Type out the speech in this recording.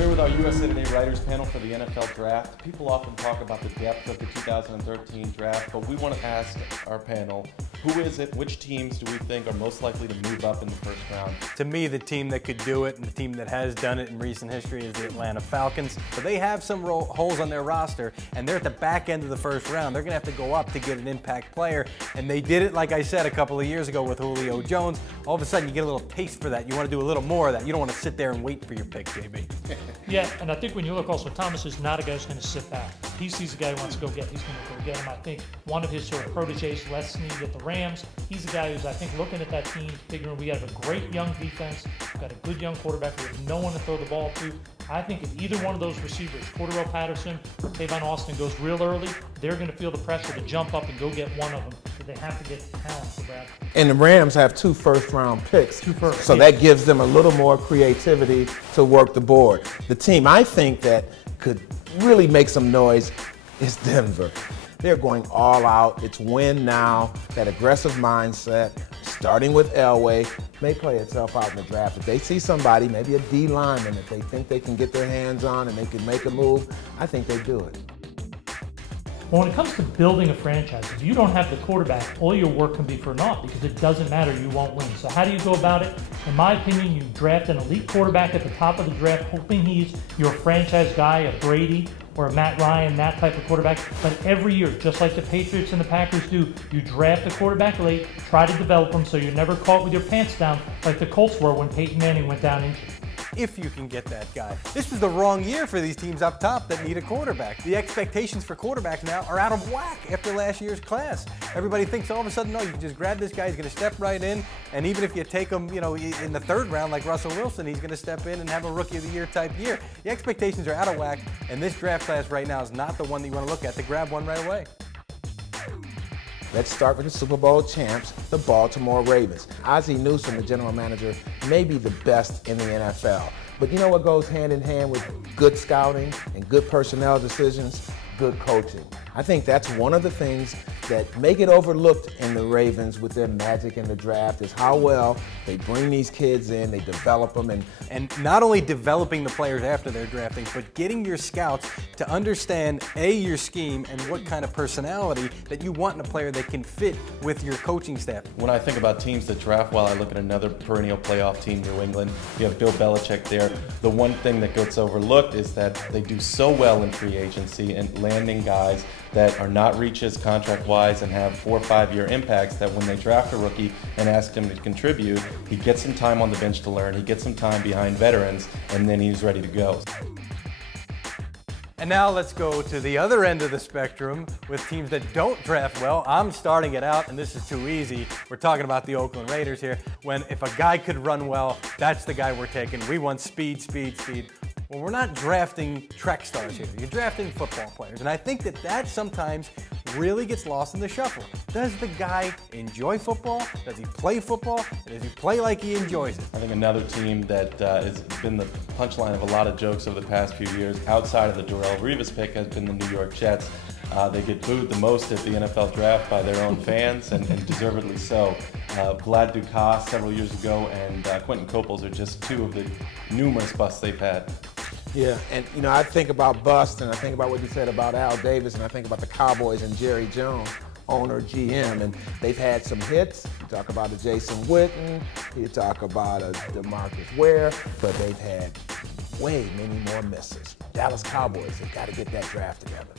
We're here with our USA Today Writers panel for the NFL Draft. People often talk about the depth of the 2013 draft, but we want to ask our panel, who is it, which teams do we think are most likely to move up in the first round? To me, the team that could do it and the team that has done it in recent history is the Atlanta Falcons. So they have some holes on their roster, and they're at the back end of the first round. They're going to have to go up to get an impact player, and they did it, like I said, a couple of years ago with Julio Jones. All of a sudden, you get a little taste for that. You want to do a little more of that. You don't want to sit there and wait for your pick, JB. Yeah, and I think when you look also, Thomas is not a guy who's going to sit back. He sees a guy who wants to go get, he's going to go get him. I think one of his sort of proteges, Les Snead at the Rams, he's a guy who's, I think, looking at that team, figuring we have a great young defense, we've got a good young quarterback, we have no one to throw the ball to. I think if either one of those receivers, Cordero Patterson or Tavon Austin, goes real early, they're going to feel the pressure to jump up and go get one of them. But they have to get talent for that. And the Rams have 2 first-round picks, so that gives them a little more creativity to work the board. The team I think that could really make some noise is Denver. They're going all out. It's win now. That aggressive mindset, starting with Elway, may play itself out in the draft. If they see somebody, maybe a D lineman, that they think they can get their hands on and they can make a move, I think they do it. Well, when it comes to building a franchise, if you don't have the quarterback, all your work can be for naught because it doesn't matter, you won't win. So how do you go about it? In my opinion, you draft an elite quarterback at the top of the draft, hoping he's your franchise guy, a Brady or a Matt Ryan, that type of quarterback. But every year, just like the Patriots and the Packers do, you draft a quarterback late, try to develop him so you're never caught with your pants down like the Colts were when Peyton Manning went down injured. If you can get that guy. This was the wrong year for these teams up top that need a quarterback. The expectations for quarterbacks now are out of whack after last year's class. Everybody thinks all of a sudden, no, you can just grab this guy, he's going to step right in, and even if you take him, you know, in the 3rd round like Russell Wilson, he's going to step in and have a Rookie of the Year type year. The expectations are out of whack, and this draft class right now is not the one that you want to look at to grab one right away. Let's start with the Super Bowl champs, the Baltimore Ravens. Ozzie Newsome, the general manager, may be the best in the NFL. But you know what goes hand in hand with good scouting and good personnel decisions? Good coaching. I think that's one of the things that make it overlooked in the Ravens with their magic in the draft is how well they bring these kids in, they develop them. And not only developing the players after they're drafting, but getting your scouts to understand, A, your scheme and what kind of personality that you want in a player that can fit with your coaching staff. When I think about teams that draft well, I look at another perennial playoff team, New England. You have Bill Belichick there. The one thing that gets overlooked is that they do so well in free agency and landing guys that are not reaches contract-wise and have 4 or 5 year impacts, that when they draft a rookie and ask him to contribute, he gets some time on the bench to learn, he gets some time behind veterans, and then he's ready to go. And now let's go to the other end of the spectrum with teams that don't draft well. I'm starting it out, and this is too easy. We're talking about the Oakland Raiders here. When if a guy could run well, that's the guy we're taking. We want speed, speed, speed. Well, we're not drafting track stars here. You're drafting football players. And I think that sometimes really gets lost in the shuffle. Does the guy enjoy football? Does he play football? Does he play like he enjoys it? I think another team that has been the punchline of a lot of jokes over the past few years, outside of the Darrelle Revis pick, has been the New York Jets. They get booed the most at the NFL draft by their own fans, and deservedly so. Vlad Dukas several years ago and Quentin Coples are just 2 of the numerous busts they've had. Yeah, and you know, I think about bust, and I think about what you said about Al Davis, and I think about the Cowboys and Jerry Jones, owner, GM, and they've had some hits. You talk about a Jason Witten, you talk about a DeMarcus Ware, but they've had way many more misses. Dallas Cowboys, they've got to get that draft together.